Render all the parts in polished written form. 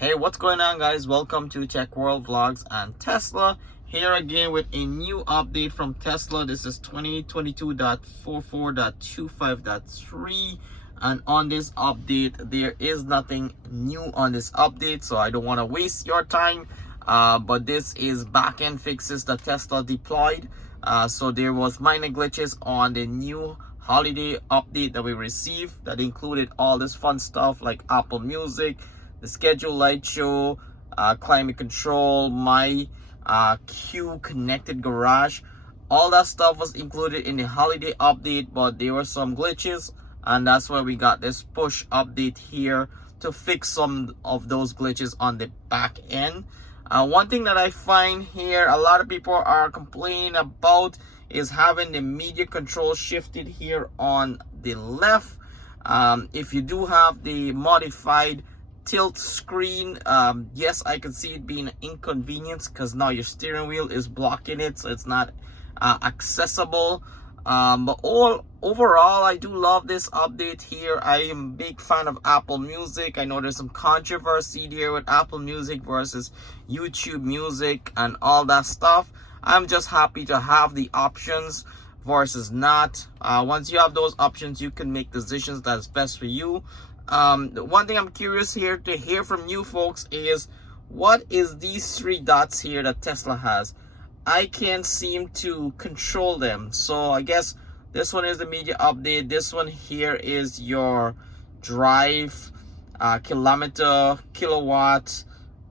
Hey, what's going on, guys? Welcome to Tech World Vlogs and Tesla. Here again with a new update from Tesla. This is 2022.44.25.3, and on this update there is nothing new on this update, so I don't want to waste your time. But this is back-end fixes that Tesla deployed. So there was minor glitches on the new holiday update that we received that included all this fun stuff like Apple Music, the schedule light show, climate control, my Q connected garage. All that stuff was included in the holiday update, but there were some glitches, and that's why we got this push update here to fix some of those glitches on the back end. One thing that I find here a lot of people are complaining about is having the media control shifted here on the left. If you do have the modified tilt screen, yes, I can see it being an inconvenience because now your steering wheel is blocking it, so it's not accessible. But overall, I do love this update here. I am a big fan of Apple Music. I know there's some controversy there with Apple Music versus YouTube Music and all that stuff. I'm just happy to have the options versus not. Once you have those options, you can make decisions that's best for you. The one thing I'm curious here to hear from you folks is, what is these three dots here that Tesla has? I can't seem to control them. So I guess this one is the media update. This one here is your drive, kilowatt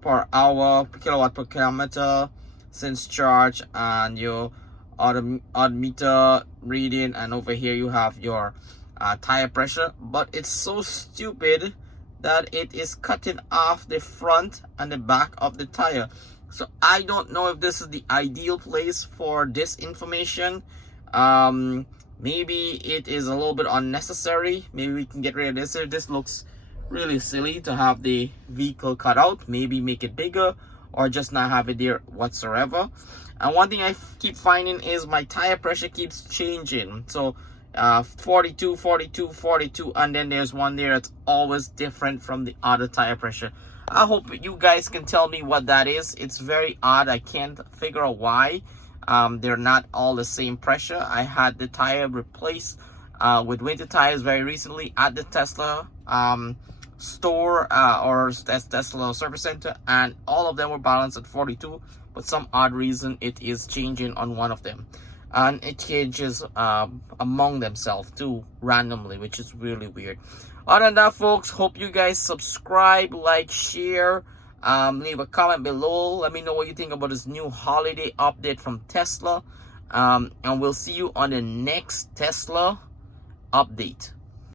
per hour, kilowatt per kilometer since charge, and your odometer reading. And over here you have your tire pressure. But it's so stupid that it is cutting off the front and the back of the tire. So I don't know if this is the ideal place for this information. Maybe it is a little bit unnecessary. Maybe we can get rid of this. This looks really silly to have the vehicle cut out. Maybe make it bigger or just not have it there whatsoever. And one thing I keep finding is my tire pressure keeps changing. So 42, 42, 42, and then there's one there that's always different from the other tire pressure. I hope you guys can tell me what that is. It's very odd. I can't figure out why they're not all the same pressure. I had the tire replaced with winter tires very recently at the Tesla store or Tesla service center, and all of them were balanced at 42, but some odd reason it is changing on one of them, and it changes among themselves too randomly, which is really weird. Other than that, folks, hope you guys subscribe, like, share, leave a comment below. Let me know what you think about this new holiday update from Tesla, and we'll see you on the next Tesla update.